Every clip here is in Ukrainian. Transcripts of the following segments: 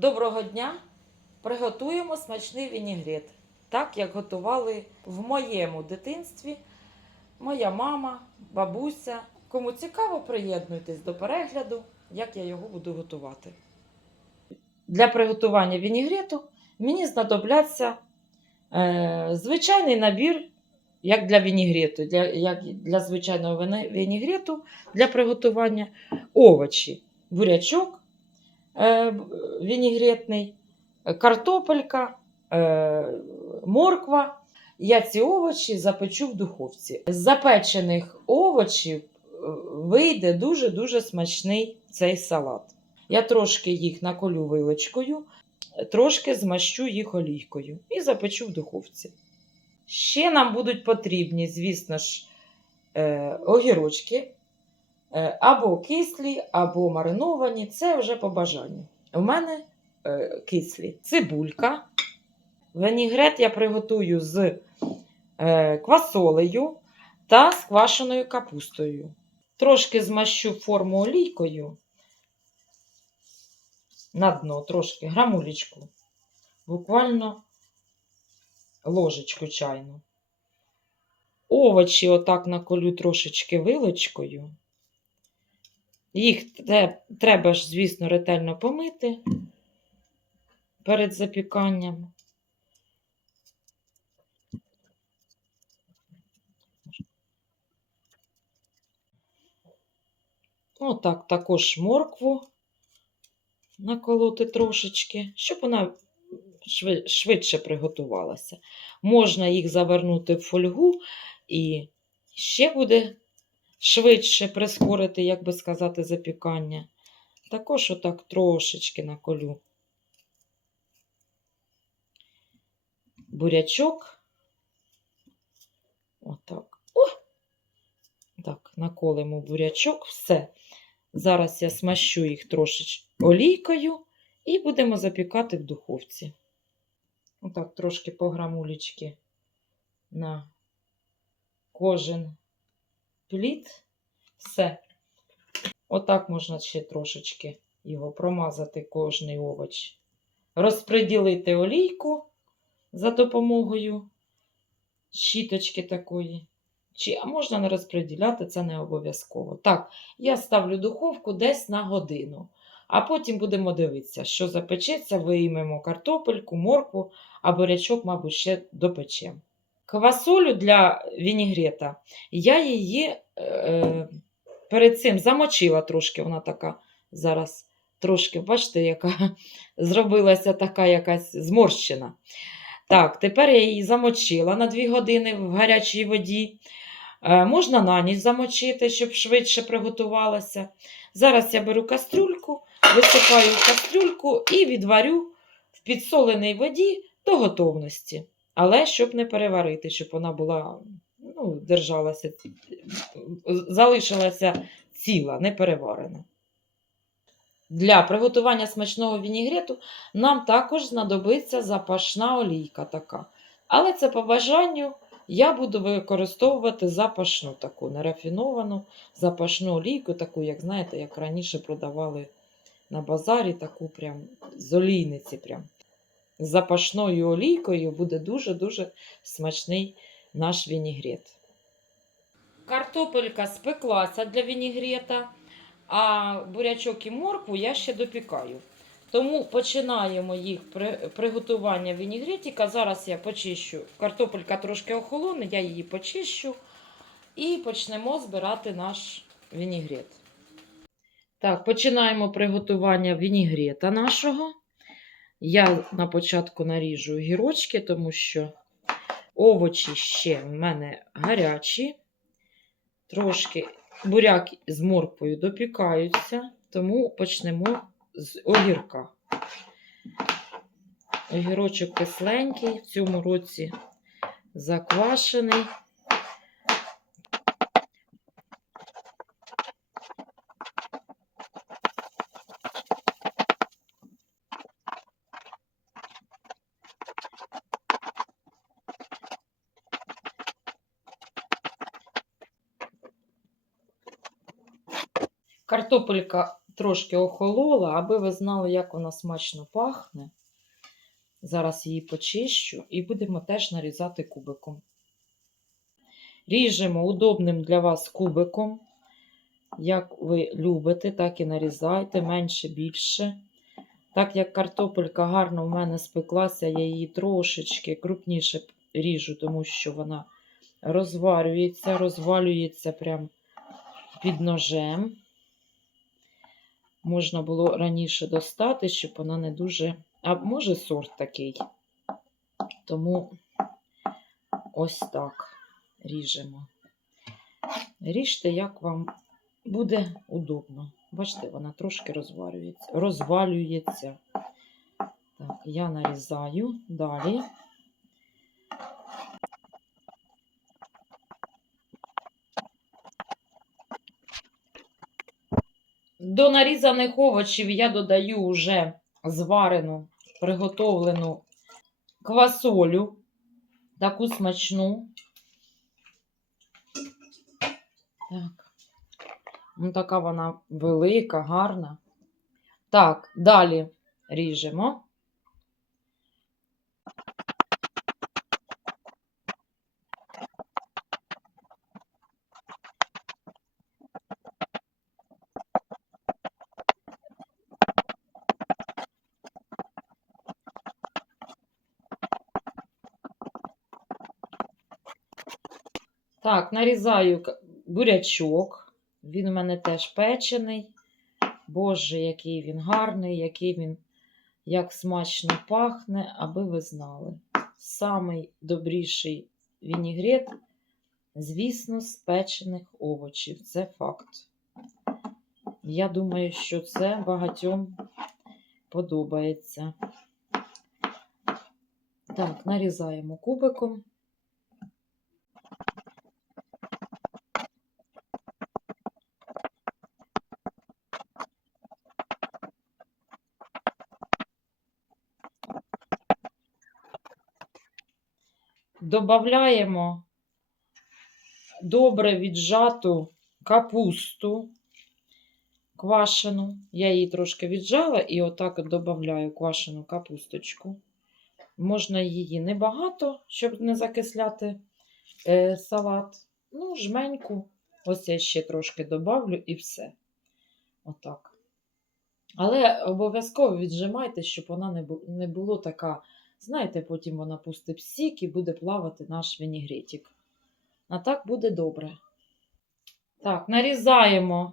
Доброго дня! Приготуємо смачний вінігрет, так як готували в моєму дитинстві моя мама, бабуся. Кому цікаво, приєднуйтесь до перегляду, як я його буду готувати. Для приготування вінігрету мені знадобляться е, звичайний набір, як для вінігрету, для, як для звичайного вінігрету для приготування овочі, бурячок вінігретний, е, картопелька, е, морква. Я ці овочі запечу в духовці. З запечених овочів е, вийде дуже-дуже смачний цей салат. Я трошки їх наколю вилочкою, трошки змащу їх олійкою і запечу в духовці. Ще нам будуть потрібні, звісно ж, е, огірочки е, або кислі, або мариновані. Це вже по бажанню. У мене е, кислі. Цибулька. Вінігрет я приготую з е, квасолею та з капустою. Трошки змащу форму олійкою на дно, трошки грамулечку. Буквально ложечку чайну. Овочі отак наколю трошечки вилочкою. Їх треба ж, звісно, ретельно помити перед запіканням. Отак також моркву наколоти трошечки, щоб вона швидше приготувалася. Можна їх завернути в фольгу і ще буде швидше прискорити, як би сказати, запікання. Також отак трошечки наколю бурячок. Отак. О! Так, наколимо бурячок. Все. Зараз я смащу їх трошечки олійкою і будемо запікати в духовці. Отак, трошки по грамулечки на кожен плід. Все. Отак можна ще трошечки його промазати, кожний овоч. Розподілити олійку за допомогою щіточки такої. Чи, а можна не розподіляти, це не обов'язково. Так, я ставлю духовку десь на годину. А потім будемо дивитися, що запечеться, виймемо картопельку, моркву, а бурячок, мабуть, ще допечемо. Квасолю для вінігрета я її е, перед цим замочила трошки. Вона така зараз трошки, бачите, яка зробилася така якась зморщена. Так, тепер я її замочила на 2 години в гарячій воді. Е, можна на ніч замочити, щоб швидше приготувалася. Зараз я беру кастрюльку, висипаю в кастрюльку і відварю в підсоленій воді до готовності. Але щоб не переварити, щоб вона була, ну, держалася, залишилася ціла, не переварена. Для приготування смачного вінігрету нам також знадобиться запашна олійка така. Але це по бажанню я буду використовувати запашну таку нерафіновану запашну олійку, таку, як знаєте, як раніше продавали на базарі, таку прям з олійниці. Прям. З запашною олійкою буде дуже-дуже смачний наш вінігрет. Картопелька спеклася для вінігрета, а бурячок і моркву я ще допікаю. Тому починаємо їх при, приготування вінігретика. Зараз я почищу. Картопелька трошки охолоне, я її почищу і почнемо збирати наш вінігрет. Так, починаємо приготування вінігрета нашого. Я на початку наріжу гірочки, тому що овочі ще в мене гарячі. Трошки буряк з морквою допікаються, тому почнемо з огірка. Огірочок кисленький, в цьому році заквашений. Картопелька трошки охолола, аби ви знали, як вона смачно пахне. Зараз її почищу і будемо теж нарізати кубиком. Ріжемо удобним для вас кубиком. Як ви любите, так і нарізайте, менше більше. Так як картопелька гарно в мене спеклася, я її трошечки крупніше ріжу, тому що вона розварюється, розвалюється прям під ножем. Можна було раніше достати, щоб вона не дуже. А може сорт такий. Тому ось так ріжемо. Ріжте, як вам буде удобно. Бачите, вона трошки розвалюється. розвалюється. Так, я нарізаю далі. До нарізаних овочів я додаю вже зварену, приготовлену квасолю, таку смачну. Так. Ну, така вона велика, гарна. Так, далі ріжемо. Так, нарізаю бурячок. Він у мене теж печений. Боже, який він гарний, який він як смачно пахне, аби ви знали. Самий добріший вінігрет, звісно, з печених овочів. Це факт. Я думаю, що це багатьом подобається. Так, нарізаємо кубиком. Добавляємо добре віджату капусту квашену. Я її трошки віджала і отак от додаю квашену капусточку. Можна її небагато, щоб не закисляти е, салат. Ну, жменьку. Ось я ще трошки добавлю і все. Отак. Але обов'язково віджимайте, щоб вона не бу- не було така. Знаєте, потім вона пустить сік і буде плавати наш вінігретик. А так буде добре. Так, нарізаємо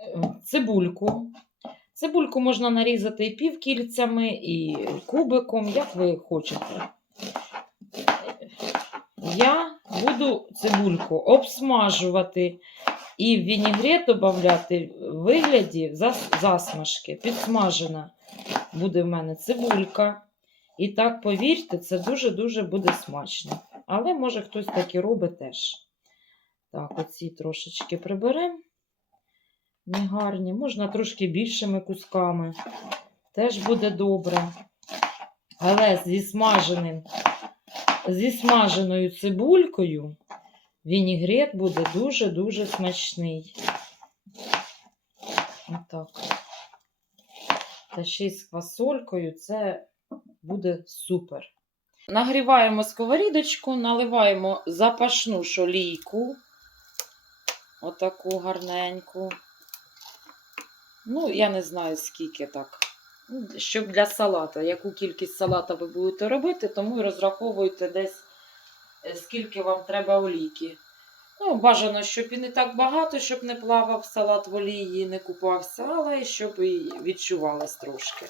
е, цибульку. Цибульку можна нарізати і півкільцями, і кубиком, як ви хочете. Я буду цибульку обсмажувати і в вінігрет додати в вигляді засмажки. Підсмажена буде в мене цибулька. І так, повірте, це дуже-дуже буде смачно. Але може хтось так і робить теж. Так, оці трошечки приберемо. Негарні. Можна трошки більшими кусками. Теж буде добре. Але зі смаженим, зі смаженою цибулькою вінігрет буде дуже-дуже смачний. Отак. Та ще й з квасолькою це буде супер. Нагріваємо сковорідочку, наливаємо запашну шолійку. Отаку гарненьку. Ну, я не знаю, скільки так. Щоб для салата, яку кількість салата ви будете робити, тому і розраховуйте десь, е, скільки вам треба олійки. Ну, бажано, щоб і не так багато, щоб не плавав салат в олії, не купався, але й щоб і відчувалось трошки.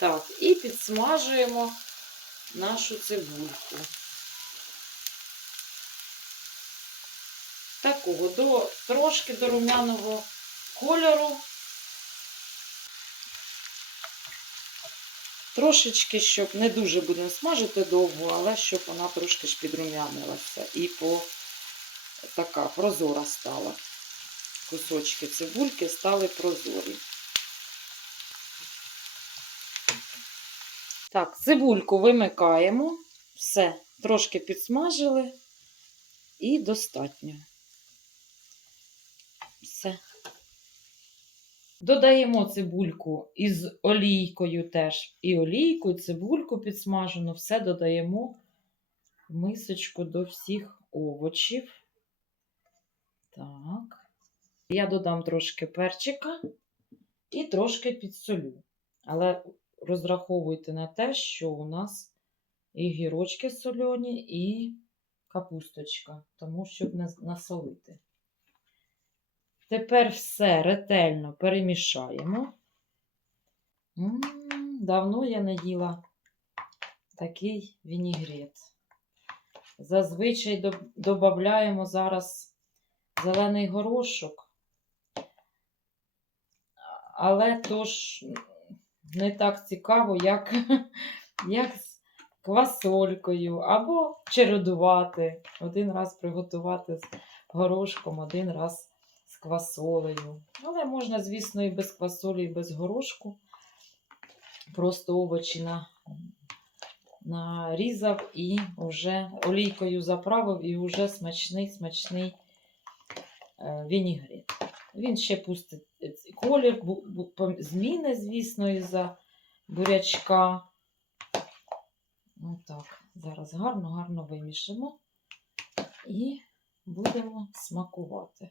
Так, і підсмажуємо нашу цибульку. Такого до трошки до румяного кольору. Трошечки, щоб не дуже будемо смажити довго, але щоб вона трошки ж підрумянилася і по така прозора стала. Кусочки цибульки стали прозорі. Так, цибульку вимикаємо. Все, трошки підсмажили і достатньо. Все. Додаємо цибульку із олійкою теж. І олійку, і цибульку підсмажену, все додаємо в мисочку до всіх овочів. Так. Я додам трошки перчика і трошки підсолю. Але розраховуйте на те, що у нас і гірочки сольоні, і капусточка, тому щоб не насолити. Тепер все ретельно перемішаємо. М, Давно я не їла такий вінігрет. Зазвичай додаємо зараз зелений горошок, але то ж не так цікаво, як, як з квасолькою, або чередувати. Один раз приготувати з горошком, один раз з квасолею. Але можна, звісно, і без квасолі, і без горошку. Просто овочі на, нарізав і вже олійкою заправив, і вже смачний, смачний вінігрет. Він ще пустить е, колір, зміни, звісно, із-за бурячка. Отак. Зараз гарно-гарно вимішимо і будемо смакувати.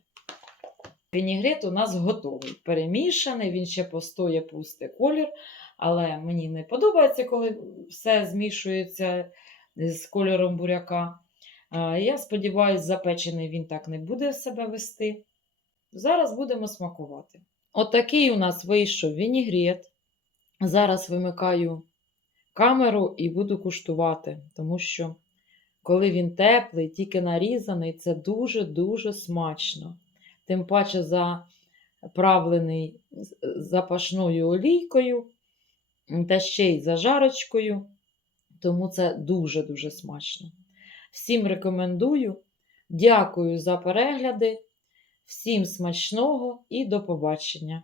Вінігрет у нас готовий, перемішаний, він ще постоє пусте колір, але мені не подобається, коли все змішується з кольором буряка. Я сподіваюся, запечений він так не буде себе вести. Зараз будемо смакувати. Отакий у нас вийшов вінігрет. Зараз вимикаю камеру і буду куштувати, тому що коли він теплий, тільки нарізаний, це дуже-дуже смачно. Тим паче заправлений запашною олійкою та ще й зажарочкою. Тому це дуже-дуже смачно. Всім рекомендую. Дякую за перегляди. Всім смачного і до побачення!